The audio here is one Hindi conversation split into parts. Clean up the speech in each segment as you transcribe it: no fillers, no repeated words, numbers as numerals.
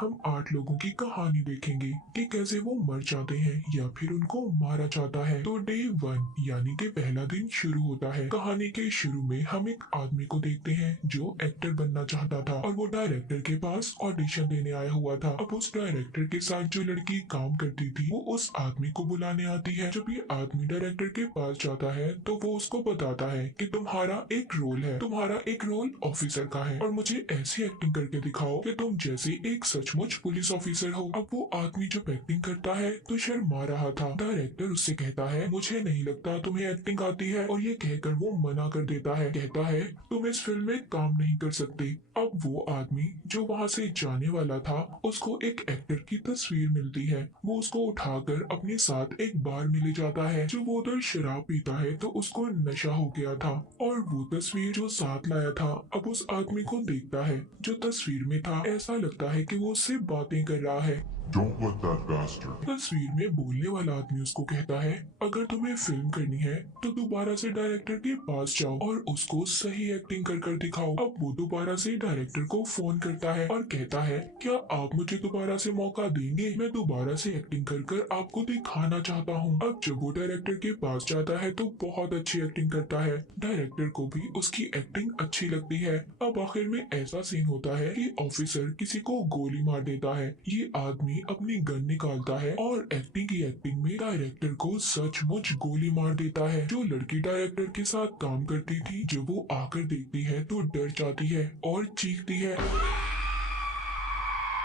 हम 8 लोगों की कहानी देखेंगे कि कैसे वो मर जाते हैं या फिर उनको मारा जाता है। तो डे 1 यानी कि पहला दिन शुरू होता है। कहानी के शुरू में हम एक आदमी को देखते हैं जो एक्टर बनना चाहता था और वो डायरेक्टर के पास ऑडिशन देने आया हुआ था। अब उस डायरेक्टर के साथ जो लड़की काम करती थी वो उस आदमी को बुलाने आती है। जब ये आदमी डायरेक्टर के पास जाता है तो वो उसको बताता है कि तुम्हारा एक रोल ऑफिसर का है और मुझे ऐसी एक्टिंग करके दिखाओ कि तुम जैसे एक सचमुच पुलिस ऑफिसर हो। अब वो आदमी जब एक्टिंग करता है तो शर्मा रहा था। डायरेक्टर उससे कहता है मुझे नहीं लगता तुम्हें एक्टिंग आती है और ये कहकर वो मना कर देता है। कहता है तुम इस फिल्म में काम नहीं कर सकते। अब वो आदमी जो वहाँ से जाने वाला था उसको एक एक्टर की तस्वीर मिलती है। वो उसको उठाकर अपने साथ एक बार में ले जाता है। जो वो उधर शराब पीता है तो उसको नशा हो गया था और वो तस्वीर जो साथ लाया था अब उस आदमी को देखता है जो तस्वीर में था। ऐसा लगता है कि वो उससे बातें कर रहा है। Don't let that bastard. तस्वीर में बोलने वाला आदमी उसको कहता है अगर तुम्हें फिल्म करनी है तो दोबारा से डायरेक्टर के पास जाओ और उसको सही एक्टिंग कर कर दिखाओ। अब वो दोबारा से डायरेक्टर को फोन करता है और कहता है क्या आप मुझे दोबारा से मौका देंगे, मैं दोबारा से एक्टिंग कर कर आपको दिखाना चाहता हूँ। अब जब वो डायरेक्टर के पास जाता है तो बहुत अच्छी एक्टिंग करता है। डायरेक्टर को भी उसकी एक्टिंग अच्छी लगती है। अब आखिर में ऐसा सीन होता है कि ऑफिसर किसी को गोली मार देता है। ये आदमी अपनी गन निकालता है और एक्टिंग की एक्टिंग में डायरेक्टर को सचमुच गोली मार देता है। जो लड़की डायरेक्टर के साथ काम करती थी जब वो आकर देखती है तो डर जाती है और चीखती है।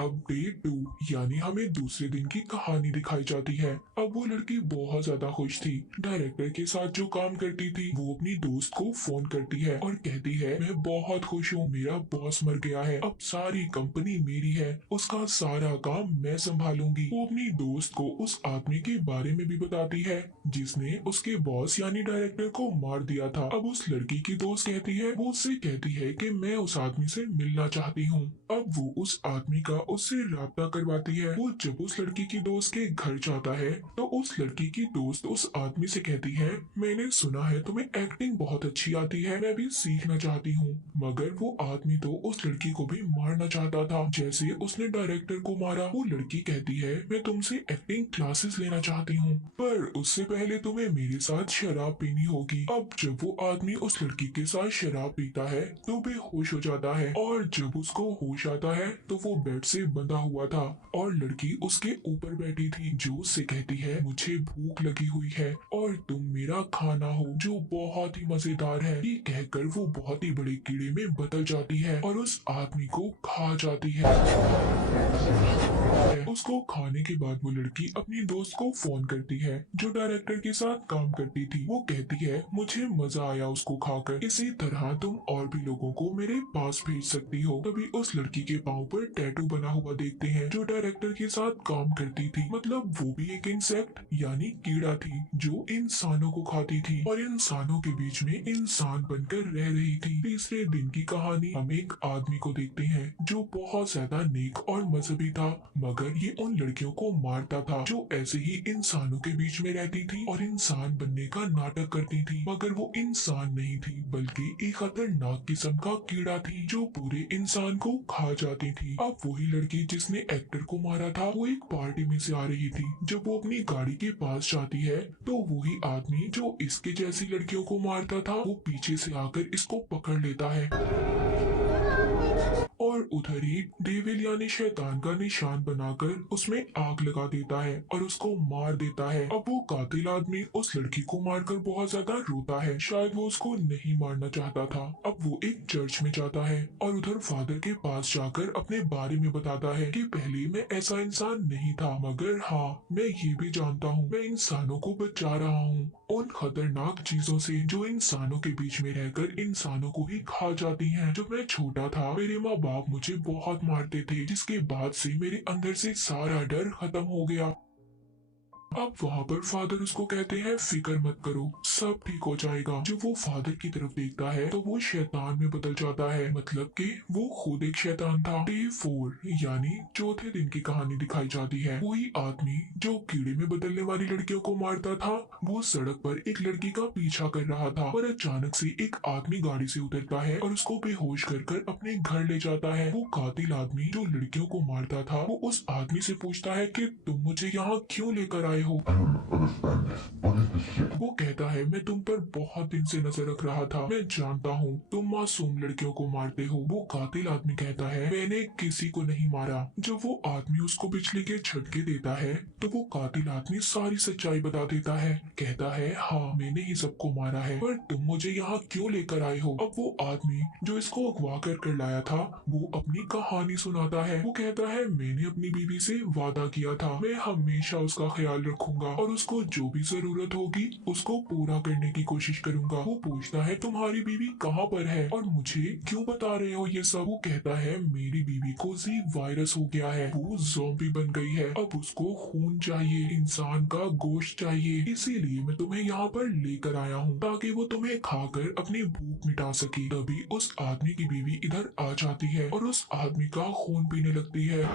अब डे 2 यानी हमें दूसरे दिन की कहानी दिखाई जाती है। अब वो लड़की बहुत ज्यादा खुश थी। डायरेक्टर के साथ जो काम करती थी वो अपनी दोस्त को फोन करती है और कहती है मैं बहुत खुश हूँ, मेरा बॉस मर गया है, अब सारी कंपनी मेरी है, उसका सारा काम मैं संभालूंगी। वो अपनी दोस्त को उस आदमी के बारे में भी बताती है जिसने उसके बॉस यानी डायरेक्टर को मार दिया था। अब उस लड़की की दोस्त कहती है, वो उससे कहती है कि मैं उस आदमी से मिलना चाहती हूँ। अब वो उस आदमी का उससे राब्ता करवाती है। वो जब उस लड़की की दोस्त के घर जाता है तो उस लड़की की दोस्त उस आदमी से कहती है मैंने सुना है तुम्हें एक्टिंग बहुत अच्छी आती है, मैं भी सीखना चाहती हूँ। मगर वो आदमी तो उस लड़की को भी मारना चाहता था जैसे उसने डायरेक्टर को मारा। वो लड़की कहती है मैं तुमसे एक्टिंग क्लासेस लेना चाहती हूँ पर उससे पहले तुम्हें मेरे साथ शराब पीनी होगी। अब जब वो आदमी उस लड़की के साथ शराब पीता है तो बेहोश हो जाता है और जब उसको होश आता है तो वो बेड से बंधा हुआ था और लड़की उसके ऊपर बैठी थी जो उससे कहती है मुझे भूख लगी हुई है और तुम मेरा खाना हो जो बहुत ही मजेदार है। ये कहकर वो बहुत ही बड़े कीड़े में बदल जाती है और उस आदमी को खा जाती है। उसको खाने के बाद वो लड़की अपनी दोस्त को फोन करती है जो डायरेक्टर के साथ काम करती थी। वो कहती है मुझे मजा आया उसको खाकर, इसी तरह तुम और भी लोगों को मेरे पास भेज सकती हो। तभी उस लड़की के पाँव पर टैटू बना हुआ देखते हैं जो डायरेक्टर के साथ काम करती थी। मतलब वो भी एक इंसेक्ट यानी कीड़ा थी जो इंसानों को खाती थी और इंसानों के बीच में इंसान बनकर रह रही थी। तीसरे दिन की कहानी हम एक आदमी को देखते हैं जो बहुत ज्यादा नेक और मजहबी था मगर ये उन लड़कियों को मारता था जो ऐसे ही इंसानों के बीच में रहती थी और इंसान बनने का नाटक करती थी। मगर वो इंसान नहीं थी बल्कि एक खतरनाक किस्म का कीड़ा थी जो पूरे इंसान को खा जाती थी। अब वही लड़की जिसने एक्टर को मारा था वो एक पार्टी में से आ रही थी। जब वो अपनी गाड़ी के पास जाती है तो वही आदमी जो इसके जैसी लड़कियों को मारता था वो पीछे से आकर इसको पकड़ लेता है और उधर ही डेविल यानी शैतान का निशान बनाकर उसमें आग लगा देता है और उसको मार देता है। अब वो कातिल आदमी उस लड़की को मारकर बहुत ज्यादा रोता है, शायद वो उसको नहीं मारना चाहता था। अब वो एक चर्च में जाता है और उधर फादर के पास जाकर अपने बारे में बताता है कि पहले मैं ऐसा इंसान नहीं था मगर हाँ मैं ये भी जानता हूँ मैं इंसानों को बचा रहा हूँ उन खतरनाक चीजों से जो इंसानों के बीच में रहकर इंसानों को ही खा जाती हैं। जब मैं छोटा था मेरे माँ बाप मुझे बहुत मारते थे जिसके बाद से मेरे अंदर से सारा डर खत्म हो गया। अब वहाँ पर फादर उसको कहते हैं फिक्र मत करो, सब ठीक हो जाएगा। जब वो फादर की तरफ देखता है तो वो शैतान में बदल जाता है, मतलब कि वो खुद एक शैतान था। डे 4 यानी चौथे दिन की कहानी दिखाई जाती है। वही आदमी जो कीड़े में बदलने वाली लड़कियों को मारता था, वो सड़क पर एक लड़की का पीछा कर रहा था और अचानक से एक आदमी गाड़ी से उतरता है और उसको बेहोश कर अपने घर ले जाता है। वो कातिल आदमी जो लड़कियों को मारता था, वो उस आदमी से पूछता है कि तुम मुझे यहाँ क्यों लेकर आए हो। I don't understand this. What is this shit? वो कहता है मैं तुम पर बहुत दिन से नजर रख रहा था, मैं जानता हूँ तुम मासूम लड़कियों को मारते हो। वो कातिल आदमी कहता है मैंने किसी को नहीं मारा। जब वो आदमी उसको बिजली के झटके देता है तो वो कातिल आदमी सारी सच्चाई बता देता है। कहता है हाँ मैंने ही सबको मारा है, पर तुम मुझे यहाँ क्यों लेकर आए हो। अब वो आदमी जो इसको अगवा कर लाया था, वो अपनी कहानी सुनाता है। वो कहता है मैंने अपनी बीवी से वादा किया था, मैं हमेशा उसका ख्याल रखूंगा और उसको जो भी जरूरत होगी उसको पूरा करने की कोशिश करूंगा। वो पूछता है तुम्हारी बीवी कहाँ पर है और मुझे क्यों बता रहे हो ये सब। वो कहता है मेरी बीवी को जी वायरस हो गया है, वो ज़ॉम्बी बन गई है, अब उसको खून चाहिए, इंसान का गोश्त चाहिए, इसीलिए मैं तुम्हें यहाँ पर लेकर आया हूँ ताकि वो तुम्हें खाकर अपनी भूख मिटा सके। तभी उस आदमी की बीवी इधर आ जाती है और उस आदमी का खून पीने लगती है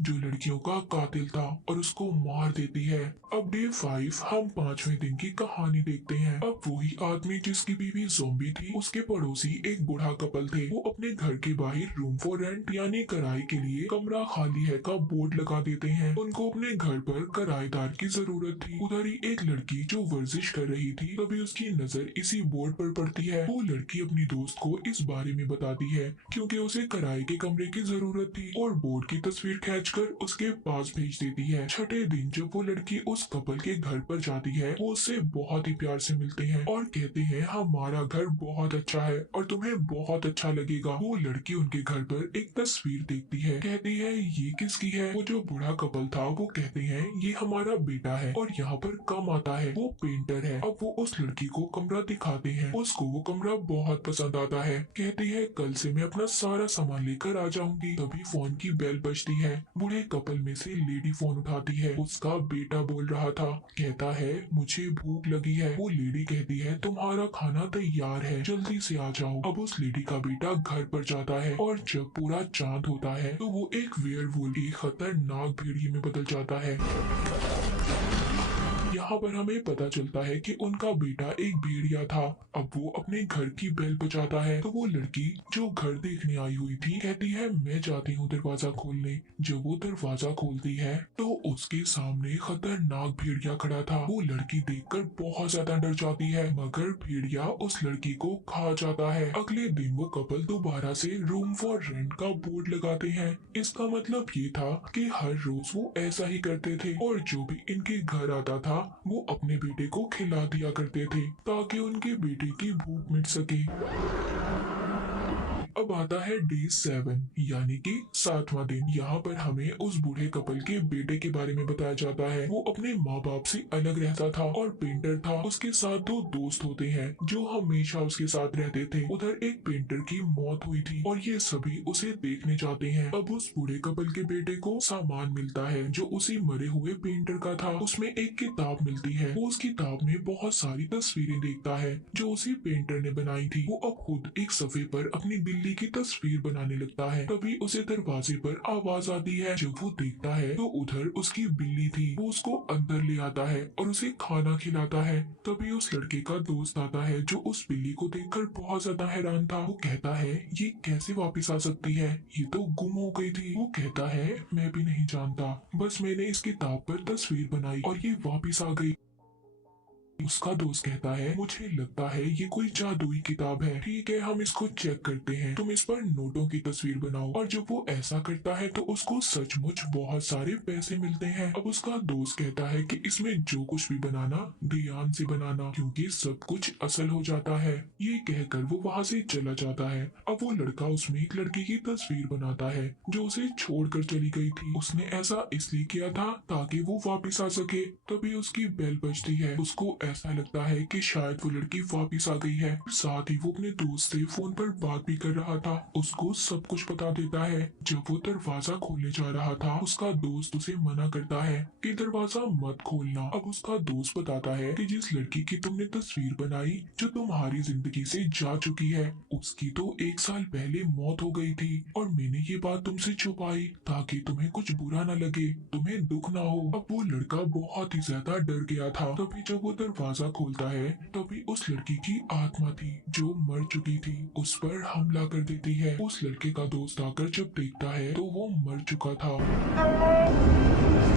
जो लड़कियों का कातिल था और उसको मार देती है। अब डे 5 हम 5वें दिन की कहानी देखते हैं। अब वही आदमी जिसकी बीवी ज़ॉम्बी थी, उसके पड़ोसी एक बूढ़ा कपल थे। वो अपने घर के बाहर रूम फॉर रेंट यानी किराए के लिए कमरा खाली है का बोर्ड लगा देते हैं। उनको अपने घर पर किराएदार की जरूरत थी। उधर ही एक लड़की जो वर्जिश कर रही थी, तभी उसकी नजर इसी बोर्ड पर पड़ती है। वो लड़की अपनी दोस्त को इस बारे में बताती है क्योंकि उसे किराए के कमरे की जरूरत थी और बोर्ड की तस्वीर खींचकर उसके पास भेज देती है। छठे दिन जब वो लड़की उस कपल के घर पर जाती है, वो उससे बहुत ही प्यार से मिलते हैं और कहते हैं हमारा घर बहुत अच्छा है और तुम्हें बहुत अच्छा लगेगा। वो लड़की उनके घर पर एक तस्वीर देखती है, कहती है ये किसकी है। वो जो बूढ़ा कपल था वो कहते हैं ये हमारा बेटा है और यहाँ पर काम आता है, वो पेंटर है। अब वो उस लड़की को कमरा दिखाते हैं, उसको वो कमरा बहुत पसंद आता है। कहती है कल से मैं अपना सारा सामान लेकर आ जाऊंगी। तभी फोन की बेल बजती है। बूढ़े कपल में से लेडी फोन उठाती है, उसका बेटा बोल रहा था, कहता है मुझे भूख लगी है। वो लेडी कहती है तुम्हारा खाना तैयार है, जल्दी से आ जाओ। अब उस लेडी का बेटा घर पर जाता है और जब पूरा चांद होता है तो वो एक वेयरवुल्फ, एक खतरनाक भेड़िए में बदल जाता है। यहाँ पर हमें पता चलता है कि उनका बेटा एक भेड़िया था। अब वो अपने घर की बेल बजाता है तो वो लड़की जो घर देखने आई हुई थी कहती है मैं जाती हूँ दरवाजा खोलने। जब वो दरवाजा खोलती है तो उसके सामने खतरनाक भेड़िया खड़ा था। वो लड़की देखकर बहुत ज्यादा डर जाती है, मगर भेड़िया उस लड़की को खा जाता है। अगले दिन वो कपल दोबारा से रूम फॉर रेंट का बोर्ड लगाते हैं। इसका मतलब ये था कि हर रोज वो ऐसा ही करते थे और जो भी इनके घर आता था वो अपने बेटे को खिला दिया करते थे ताकि उनके बेटे की भूख मिट सके। अब आता है डे 7 यानी कि 7वां दिन। यहाँ पर हमें उस बूढ़े कपल के बेटे के बारे में बताया जाता है। वो अपने माँ बाप से अलग रहता था और पेंटर था। उसके साथ दो दोस्त होते हैं जो हमेशा उसके साथ रहते थे। उधर एक पेंटर की मौत हुई थी और ये सभी उसे देखने जाते हैं। अब उस बूढ़े कपल के बेटे को सामान मिलता है जो उसी मरे हुए पेंटर का था। उसमें एक किताब मिलती है। वो उस किताब में बहुत सारी तस्वीरें देखता है जो उसी पेंटर ने बनाई थी। वो अब खुद एक सफ़े पर अपनी बिल्ली की तस्वीर बनाने लगता है। तभी उसे दरवाजे पर आवाज आती है। जब वो देखता है तो उधर उसकी बिल्ली थी। वो उसको अंदर ले आता है और उसे खाना खिलाता है। तभी उस लड़के का दोस्त आता है जो उस बिल्ली को देखकर बहुत ज्यादा हैरान था। वो कहता है ये कैसे वापस आ सकती है, ये तो गुम हो गई थी। वो कहता है मैं भी नहीं जानता, बस मैंने इस किताब पर तस्वीर बनाई और ये वापस आ गई। उसका दोस्त कहता है मुझे लगता है ये कोई जादुई किताब है, ठीक है हम इसको चेक करते हैं, तुम इस पर नोटों की तस्वीर बनाओ। और जब वो ऐसा करता है तो उसको सचमुच बहुत सारे पैसे मिलते हैं। अब उसका दोस्त कहता है कि इसमें जो कुछ भी बनाना ध्यान से बनाना क्योंकि सब कुछ असल हो जाता है। ये कहकर वो वहाँ से चला जाता है। अब वो लड़का उसमें एक लड़की की तस्वीर बनाता है जो उसे छोड़कर चली गई थी। उसने ऐसा इसलिए किया था ताकि वो वापस आ सके। तभी उसकी बेल बजती है। उसको ऐसा लगता है कि शायद वो लड़की वापस आ गई है। साथ ही वो अपने दोस्त से फोन पर बात भी कर रहा था। उसको सब कुछ बता देता है। जब वो दरवाजा खोलने जा रहा था, उसका दोस्त उसे मना करता है कि दरवाजा मत खोलना। अब उसका दोस्त बताता है कि जिस लड़की की तुमने तस्वीर बनाई, जो तुम्हारी जिंदगी से जा चुकी है, उसकी तो 1 साल पहले मौत हो गई थी और मैंने ये बात तुमसे छुपाई ताकि तुम्हें कुछ बुरा न लगे, तुम्हें दुख ना हो। अब वो लड़का बहुत ही ज्यादा डर गया था। तभी जब वो दरवाजा खोलता है, तभी उस लड़की की आत्मा थी जो मर चुकी थी, उस पर हमला कर देती है। उस लड़के का दोस्त आकर जब देखता है तो वो मर चुका था।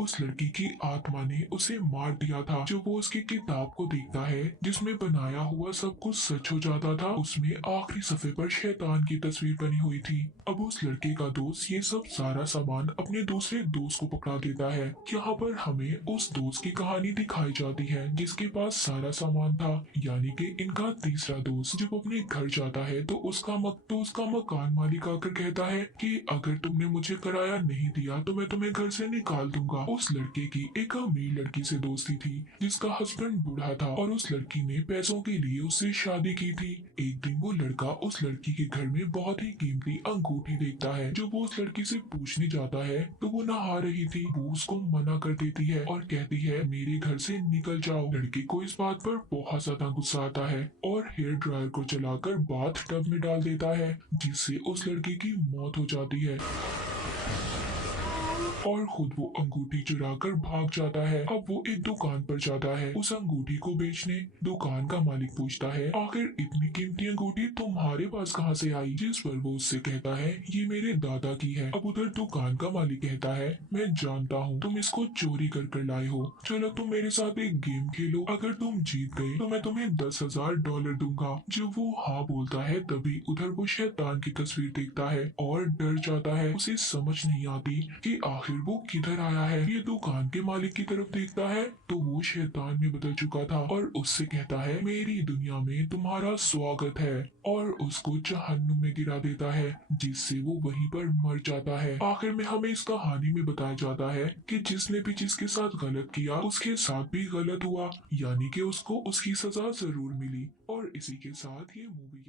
उस लड़की की आत्मा ने उसे मार दिया था। जब वो उसकी किताब को देखता है जिसमें बनाया हुआ सब कुछ सच हो जाता था, उसमें आखिरी सफ़े पर शैतान की तस्वीर बनी हुई थी। अब उस लड़के का दोस्त ये सब सारा सामान अपने दूसरे दोस्त को पकड़ा देता है। यहाँ पर हमें उस दोस्त की कहानी दिखाई जाती है जिसके पास सारा सामान था, यानी कि इनका तीसरा दोस्त। जब अपने घर जाता है तो उसका मकान मालिक आकर कहता है कि अगर तुमने मुझे किराया नहीं दिया तो मैं तुम्हें घर से निकाल दूंगा। उस लड़के की एक अमीर लड़की से दोस्ती थी जिसका हस्बैंड बूढ़ा था और उस लड़की ने पैसों के लिए उससे शादी की थी। एक दिन वो लड़का उस लड़की के घर में बहुत ही कीमती अंगूठी देखता है। जो वो उस लड़की से पूछने जाता है तो वो नहा रही थी। वो उसको मना कर देती है और कहती है मेरे घर से निकल जाओ। लड़के को इस बात पर बहुत ज्यादा गुस्सा आता है और हेयर ड्रायर को चलाकर बाथ टब में डाल देता है, जिससे उस लड़की की मौत हो जाती है और खुद वो अंगूठी चुरा कर भाग जाता है। अब वो एक दुकान पर जाता है उस अंगूठी को बेचने। दुकान का मालिक पूछता है आखिर इतनी कीमती अंगूठी तुम्हारे पास कहाँ से आई, जिस पर वो उससे कहता है ये मेरे दादा की है। अब उधर दुकान का मालिक कहता है मैं जानता हूँ तुम इसको चोरी कर कर लाए हो, चलो तुम मेरे साथ एक गेम खेलो, अगर तुम जीत गए तो मैं तुम्हें $10,000 दूंगा। जब वो हाँ बोलता है तभी उधर वो शैतान की तस्वीर देखता है और डर जाता है। उसे समझ नहीं आती कि आखिर वो किधर आया है। ये दुकान के मालिक की तरफ देखता है तो वो शैतान में बदल चुका था और उससे कहता है मेरी दुनिया में तुम्हारा स्वागत है, और उसको जहन्नुम में गिरा देता है, जिससे वो वहीं पर मर जाता है। आखिर में हमें इस कहानी में बताया जाता है कि जिसने भी जिसके साथ गलत किया उसके साथ भी गलत हुआ, यानी कि उसको उसकी सजा जरूर मिली। और इसी के साथ ये मूवी